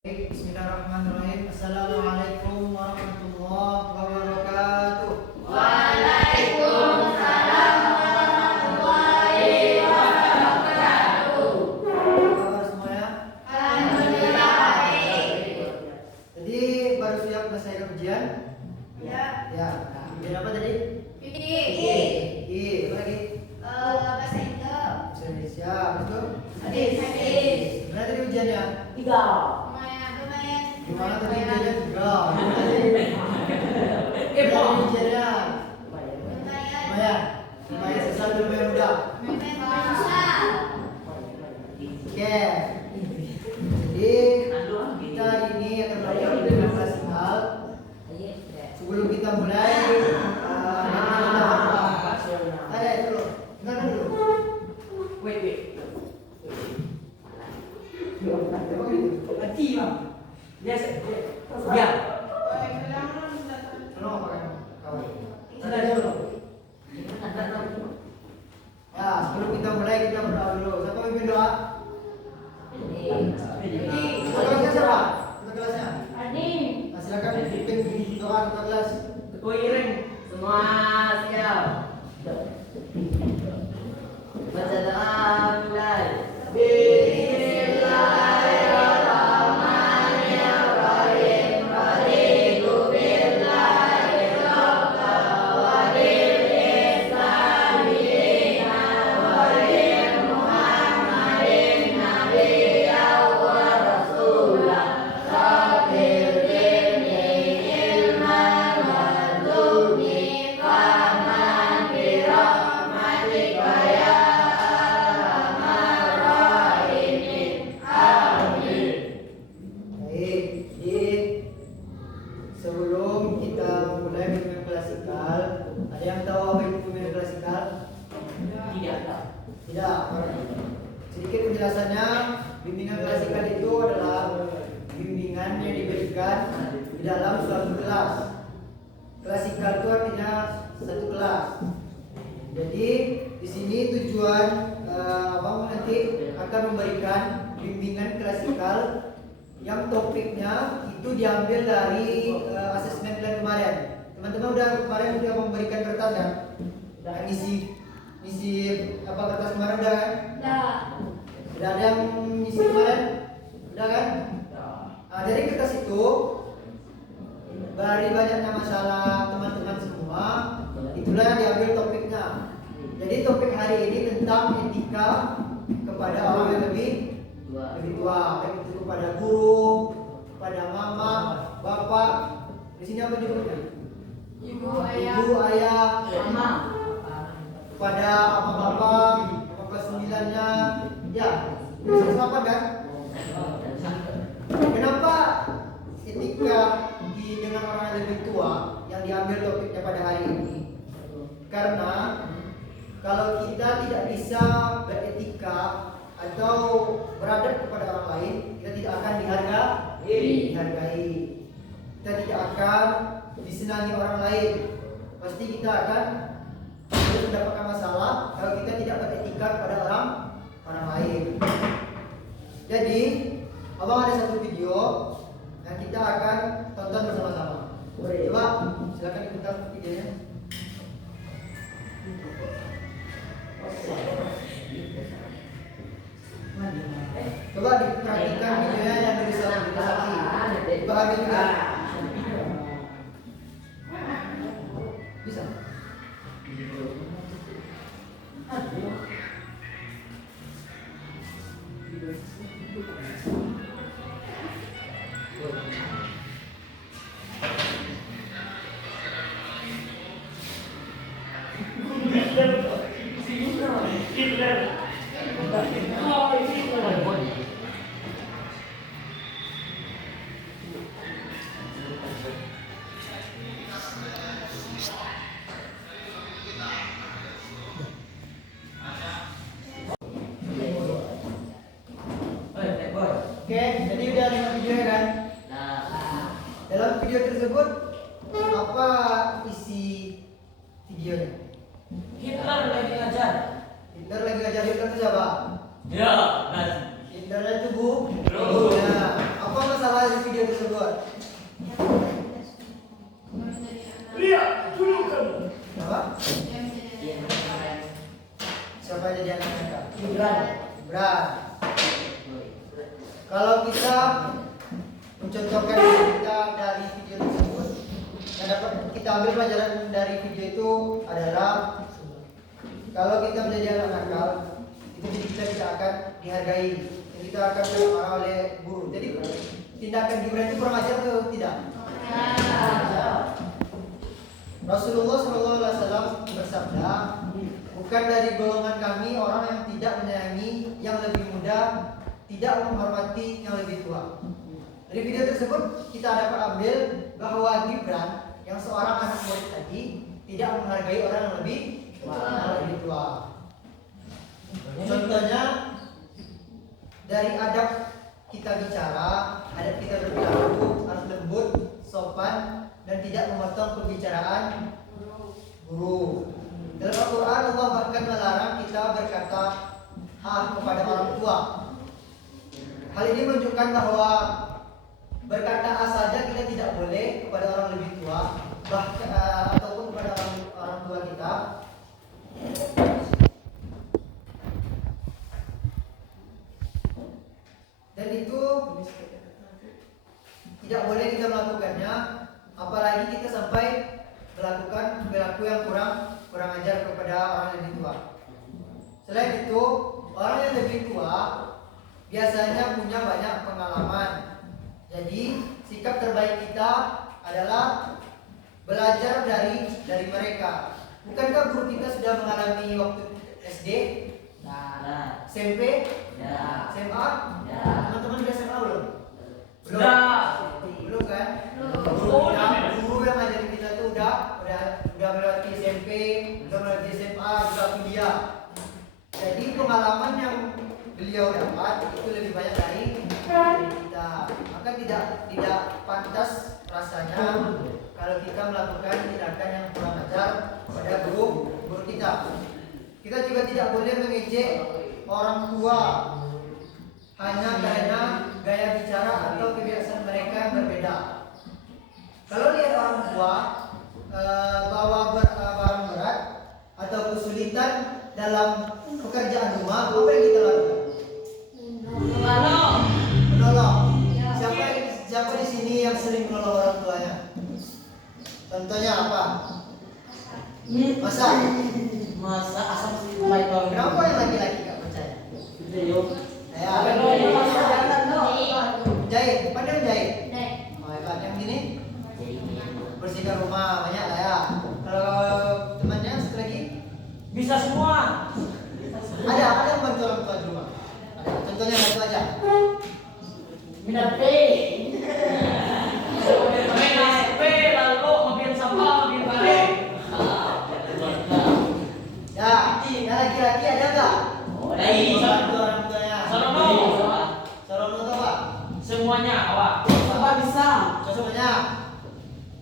Bismillahirrahmanirrahim. Assalamualaikum warahmatullahi wabarakatuh. Waalaikumsalam warahmatullahi wabarakatuh. Apa kabar semuanya? Alhamdulillah baik. Jadi baru siap selesai ujian? Ya. Ya. Nah, ujian apa tadi? Fikih. Apa lagi? Bahasa Indo. Bahasa Indonesia. Betul? Hadis. Gimana tadi ujiannya? 3. Gimana tadi ujiannya? 3. Gimana ujiannya? Lumayan. Lumayan susah dulu yang mudah. Oke. Jadi kita hari ini akan belajar dengan klasikal. Sebelum kita mulai, ada dulu. Enggak dulu. Wait. Hati bang. Yes. Ya. Kenapa pakai kawan? Ada dulu. Ya, sebelum kita mulai kita berdoa dulu. Siapa yang berdoa? Ketua kelasnya siapa? Ketua kelasnya? Nah, silakan pimpin doa ketua kelas. Ketua Iring. Semua siap. Baca doa mulai. Sebelum kita mulai bimbingan klasikal, ada yang tahu apa itu bimbingan klasikal? Tidak. Sedikit penjelasannya, bimbingan klasikal itu adalah bimbingan yang diberikan di dalam suatu kelas. Klasikal itu artinya satu kelas. Jadi di sini tujuan abang nanti akan memberikan bimbingan klasikal yang topiknya itu diambil dari asesmen plan kemarin. Teman-teman kemarin udah memberikan kertas ya? Ngisi apa kertas kemarin udah kan? Udah ada yang ngisi kemarin? Udah kan? Nah, dari kertas itu dari banyaknya masalah teman-teman semua, itulah yang diambil topiknya. Jadi topik hari ini tentang etika kepada orang yang lebih tua, baik itu kepada guru, kepada mama, bapak. Di sini apa judulnya? Ibu, ayah, mama. kepada bapak, kelas 9-nya, ya, bisa apa kan? Kenapa etika dengan orang yang lebih tua yang diambil topiknya pada hari ini? Karena kalau kita tidak bisa beretika atau beradab kepada orang lain, kita tidak akan dihargai. Kita tidak akan disenangi orang lain. Pasti kita akan mendapatkan masalah kalau kita tidak beretika kepada orang lain. Jadi, abang ada satu video yang kita akan tonton bersama-sama. Coba silakan diputar videonya. Coba diperhatikan videonya yang dari saksi. Bahagia juga. Bisa. Oke, jadi udah lihat videonya kan? Dalam video tersebut apa isi videonya? Hitler lagi ngajar. Hitler lagi ngajar. Hitler itu siapa? Ya, Nazi. Hitler itu Bu. Bro. Ya. Apa masalah mencontohkan diri kita dari video tersebut. Yang dapat kita ambil pelajaran dari video itu adalah kalau kita menjadi anak nakal, itu jadi kita tidak akan dihargai, dan kita akan dimarah oleh guru. Jadi tindakan Gibran itu kurang ajar atau tidak? Rasulullah SAW bersabda, bukan dari golongan kami orang yang tidak menyayangi yang lebih muda, tidak menghormati yang lebih tua. Dari video tersebut kita dapat ambil bahwa Gibran yang seorang anak murid tadi tidak menghargai orang yang lebih tua. Contohnya dari adab kita bicara, adab kita berperilaku harus lembut, sopan, dan tidak memotong pembicaraan guru. Dalam Al-Quran Allah bahkan melarang kita berkata kepada orang tua. Hal ini menunjukkan bahwa berkata saja kita tidak boleh kepada orang lebih tua, bahkan ataupun kepada orang tua kita. Dan itu tidak boleh kita melakukannya, apalagi kita sampai melakukan perilaku yang kurang ajar kepada orang yang lebih tua. Selain itu, orang yang lebih tua biasanya punya banyak pengalaman. Jadi sikap terbaik kita adalah belajar dari mereka. Bukankah guru kita sudah mengalami waktu SD, SMP, SMA? Teman-teman sudah SMA belum? Belum kan? Guru yang ngajarin kita tuh udah melewati SMP, udah melewati SMA, udah kuliah. Jadi pengalaman yang beliau dapat itu lebih banyak dari kita. Maka tidak pantas rasanya kalau kita melakukan tindakan yang kurang ajar pada guru kita. Kita juga tidak boleh mengejek orang tua hanya karena gaya bicara atau kebiasaan mereka yang berbeda. Kalau lihat orang tua bawa barang berat atau kesulitan dalam pekerjaan rumah, apa yang kita lakukan? Menolong. Siapa di sini yang sering menolong orang tuanya? Contohnya apa? Masak asam kenapa yang laki-laki gak percaya? Jahit, pandai jahit. Yang gini bersihkan rumah banyak lah ya. Kalau temannya satu lagi Bisa semua. ada yang bantu orang tua di rumah. Ada, contohnya bantu aja. Minat P. Main ASP lalu makin sampah makin balik. Ya, yang laki-laki ada nggak? Bantu orang tuanya. Sarono tuh apa? Semuanya awak. Apa bisa? Semuanya.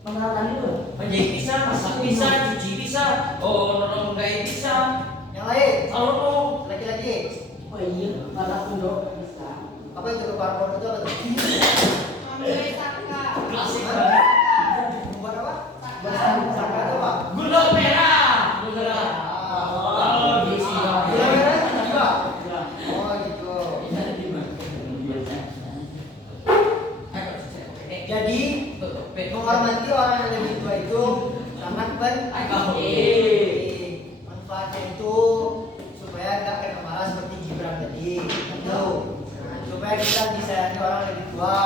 Mengenalkan itu. Menjahit bisa, masak bisa, cuci bisa, nolong gaya bisa. Yang lain? Sarono. Laki-laki. Oh iya, balap pundok bisa. Apa itu parpor itu apa tuh? Ambil saka. Klasik. Buat apa? Saka. Saka itu apa? Gula merah. Gula. Gula merah itu juga. Oh gitu. Jadi menghormati orang yang lebih tua itu sangat penting. Manfaatnya itu supaya nggak kena marah seperti Gibran tadi. Itu supaya kita disayangi orang lebih tua.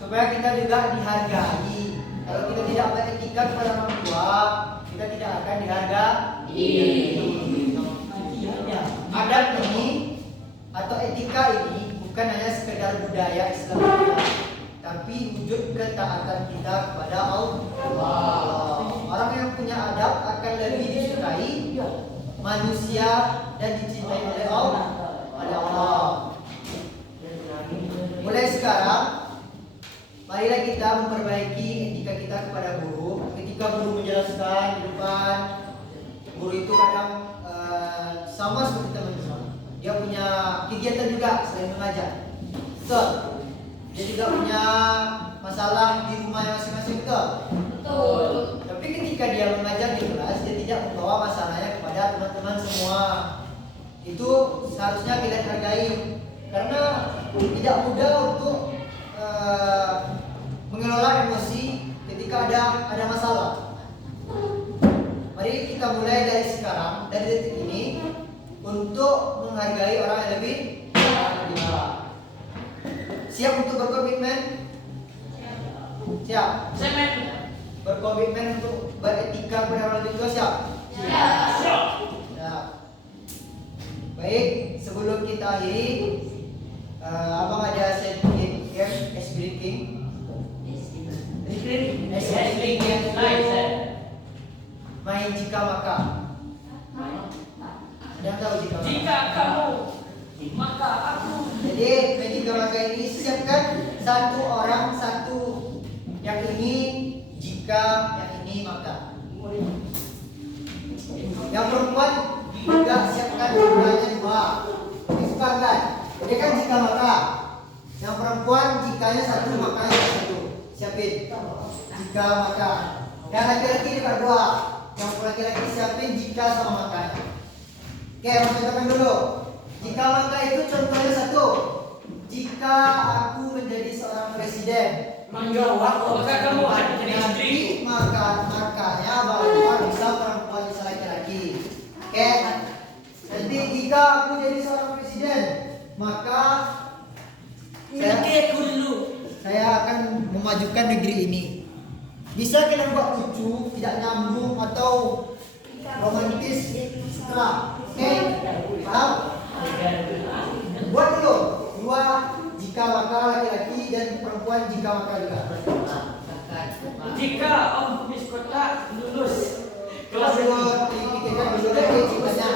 Supaya kita juga dihargai. Kalau kita tidak beretika kepada orang tua, kita tidak akan dihargai. Adab ini atau etika ini bukan hanya sekedar budaya Islam kita, tapi wujud ketaatan kita kepada Allah. Orang yang punya adab akan lebih disukai manusia dan dicintai oleh Allah. Mulai sekarang, marilah kita memperbaiki etika kita kepada guru. Ketika guru menjelaskan di depan, guru itu kadang sama seperti teman-teman. Dia punya kegiatan juga selain mengajar. Betul. Dia juga punya masalah di rumah masing-masing, betul. Tapi ketika dia mengajar di kelas, dia tidak membawa masalahnya kepada teman-teman semua. Itu seharusnya kita hargai, karena tidak mudah untuk mengelola emosi ketika ada masalah. Mari kita mulai dari sekarang, dari detik ini, untuk menghargai orang yang lebih bawah. Siap untuk berkomitmen? Siap. Semen. Berkomitmen untuk beretika kepada orang lebih tua, siap? Siap. Siap. Baik, sebelum kita akhiri, abang ada sedikit game ice breaking. Ice breaking yang main jika maka. Ada yang tahu jika maka? Jika kamu, maka aku. Jadi main jika maka ini siapkan satu orang satu. Yang ini jika, yang ini maka. Yang perempuan juga siapkan jumlahnya 2. Disepakkan. Jadi kan jika maka. Yang perempuan jikanya 1 makanya 1. Siapin. Jika maka. Yang laki-laki juga 2. Yang laki-laki siapin jika sama makanya. Oke, contohkan dulu. Jika maka itu contohnya 1. Jika aku menjadi seorang presiden, Maka kamu akan menjadi istri. makanya bahwa bisa perempuan bisa laki-laki. Oke. Nanti jika aku jadi seorang presiden, maka saya akan memajukan negeri ini. Bisa kalian buat lucu, tidak nyambung atau romantis setelah. Oke? Paham? Buat dulu. 2 jika maka laki-laki dan perempuan jika maka juga. Jika Om Kumis Kota lulus Kelas 2 dipikirkan dulu lagi jikanya.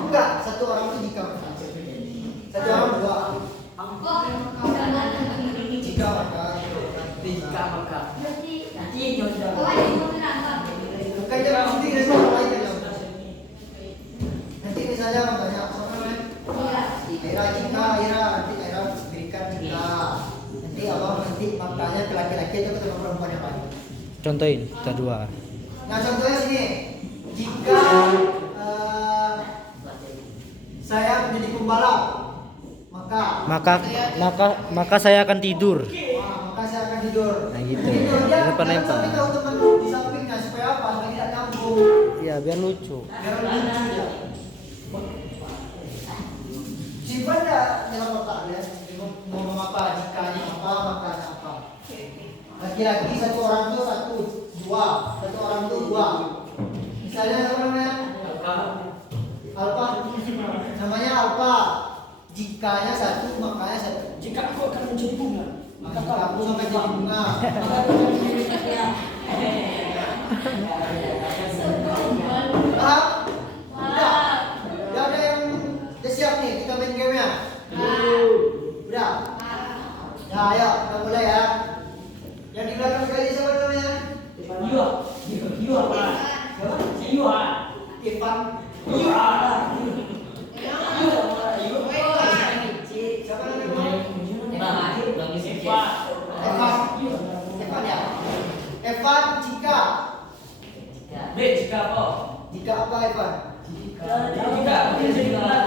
Enggak, 1 orang itu jika maka. 1 orang 2. Jika maka. Bukan jangan sendiri dari orang lain aja. Nanti misalnya tanya apa namanya? Aira jika, Aira nanti Aira berikan jika. Nanti abang nanti makanya ke laki-laki itu ketemu perempuan yang lain. Contohin kita 2. Nah contohnya sini, jika saya menjadi pembalap, Maka saya akan tidur. maka saya akan tidur. Nah, gitu. Tidur dia, Lempar-lempar. jangan sampai tahu teman di sampingnya supaya apa? Supaya tidak nyambung. Ya, biar lucu. Biar lucu ya. Simpan ya dalam otak ya. Mau ngomong apa? Jika apa, makanya apa. Laki-laki 1 orang tuh 1, 2. 1 orang tuh 2. Misalnya apa namanya? Alfa. Namanya Alfa. Jikanya 1, makanya 1. Jika aku akan menjadi bunga, Maka aku sampai jadi bunga. Paham? Udah. Udah ada yang udah siap nih, kita main game-nya. Udah. Ya, ayo kita mulai ya. Yang di belakang sekali siapa namanya? Irfan. Siapa namanya? Evan ya. Evan jika. Jika apa? Jika apa Evan? Jika aku menjadi bunga,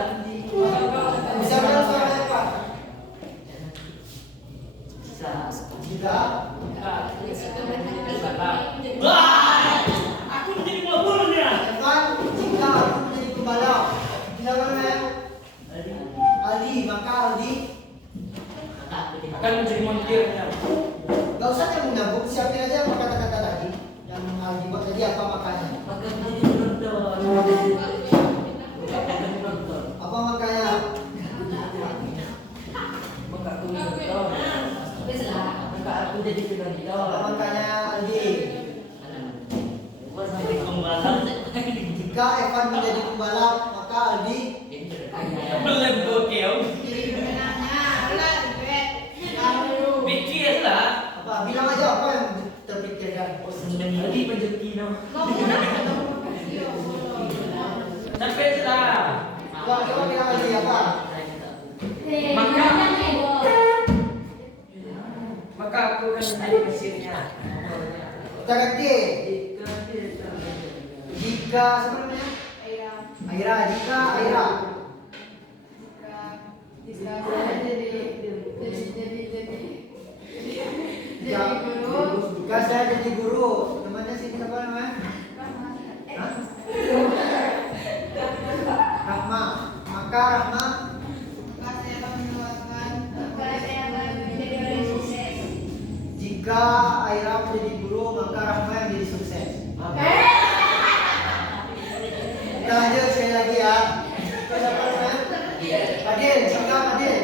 Siapa yang suara Evan? Jika. aku menjadi pembalapnya. Evan jika aku menjadi pembalap. Siapa namanya? Aldi. Maka Aldi Akan menjadi montirnya. gak usah yang menyambung, siapin aja apa kata-kata tadi yang Aldi buat tadi apa makanya. Apa makanya? Apa makanya Aldi? Jika Evan menjadi pembalap, maka Aldi Belum gokil. Pikir lah. apa? Bilang aja apa yang terpikirkan. Sampai sudah. Coba bilang lagi apa? Maka aku akan menjadi mesinnya. Kita ganti. Jika siapa namanya? Aira. Jika Aira jika Aira menjadi guru, maka Rahma yang jadi sukses. Kita lanjut sekali lagi ya. Siapa Rahma? Fadil, siapa Fadil?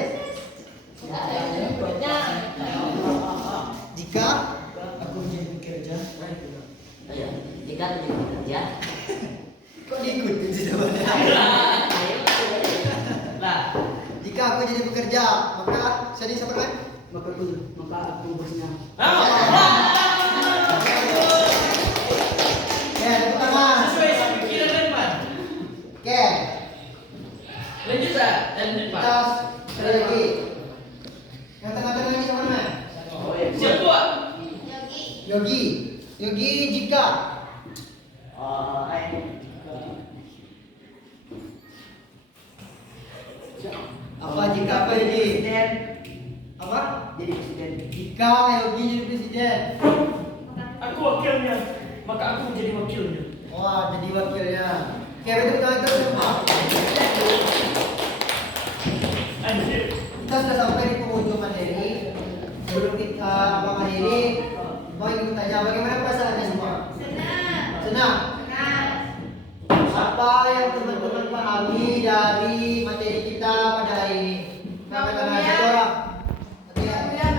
Jika aku menjadi pekerja, Ayo, jika aku jadi pekerja. kok diikutin sih jawabannya? Lah, Jika aku jadi pekerja, maka saya siapa kan? Maka aku bosnya. Ya, tepuk tangan. sesuai sama pikiran dan Pak. Oke, Lanjut Pak, dan kita Pak. sekali lagi. Yang tengah-tengah ini siapa namanya? Siap Pak. Yogi. Yogi jika. Apa jika apa Yogi? Presiden. Apa? Jadi presiden. Jika Yogi jadi presiden. Aku wakilnya, maka aku menjadi wakilnya. Wah, jadi wakilnya. Oke, itu tangan terus semua. Anjir. Kita sudah sampai di penghujung materi. Sebelum kita mengakhiri, mau ingin bertanya bagaimana perasaannya semua? Senang. Apa yang teman-teman pahami dari materi kita pada hari ini? Katakan satu orang. Satu ya. Tidak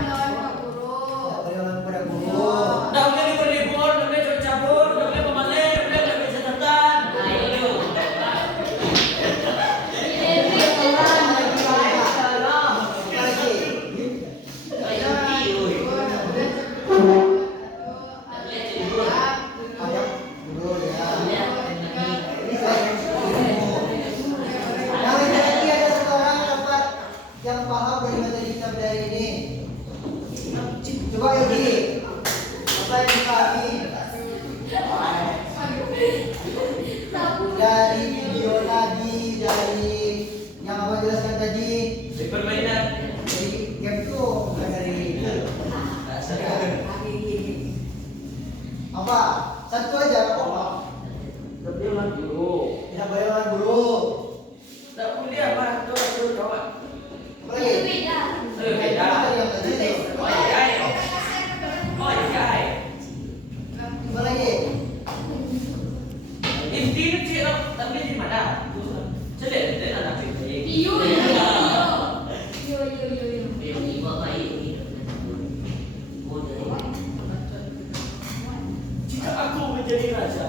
boleh orang pada guru. Nggak boleh berlibur, nggak boleh bercampur, nggak boleh pemakai, nggak boleh catatan. Ayo. Yang paham dari materi kita dari ini. Coba Yogi, apa yang dipahami dari video tadi, dari yang abang jelaskan tadi, Di permainan. dari game itu bukan dari apa? Satu aja apa? Tapi orang dulu. Tidak boleh orang guru. Nggak boleh apa? Tuh kawan. Apa lagi? Beda. Yang tadi itu. Oh iya. Oh iya. Apa lagi? Intinya sih, tapi di mana? Jadi anak itu. Jika aku menjadi raja,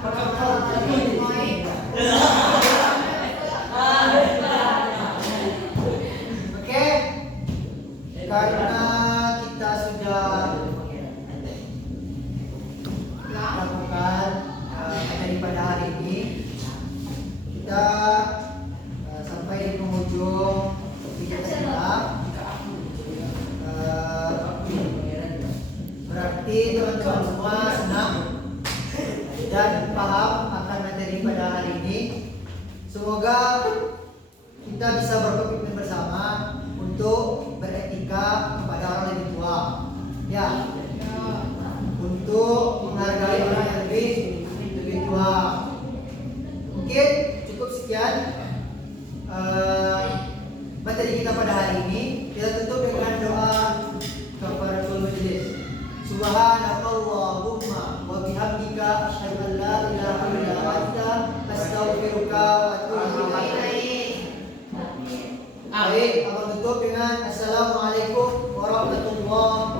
maka kau menjadi Oke, karena kita sudah melakukan materi pada hari ini, kita sampai di penghujung video kita. Berarti teman-teman semua senang dan paham akan materi pada hari ini. Semoga kita bisa berkomitmen bersama untuk beretika kepada orang lebih tua, ya, untuk menghargai orang yang lebih tua. Mungkin cukup sekian materi kita pada hari ini. Kita tutup dengan doa kafaratul majlis. Subhanakallahumma wa bihamdika asyhadu an la ilaha illa anta astaghfiruka wa atubu ilaik. Baik, abang tutup dengan assalamualaikum warahmatullahi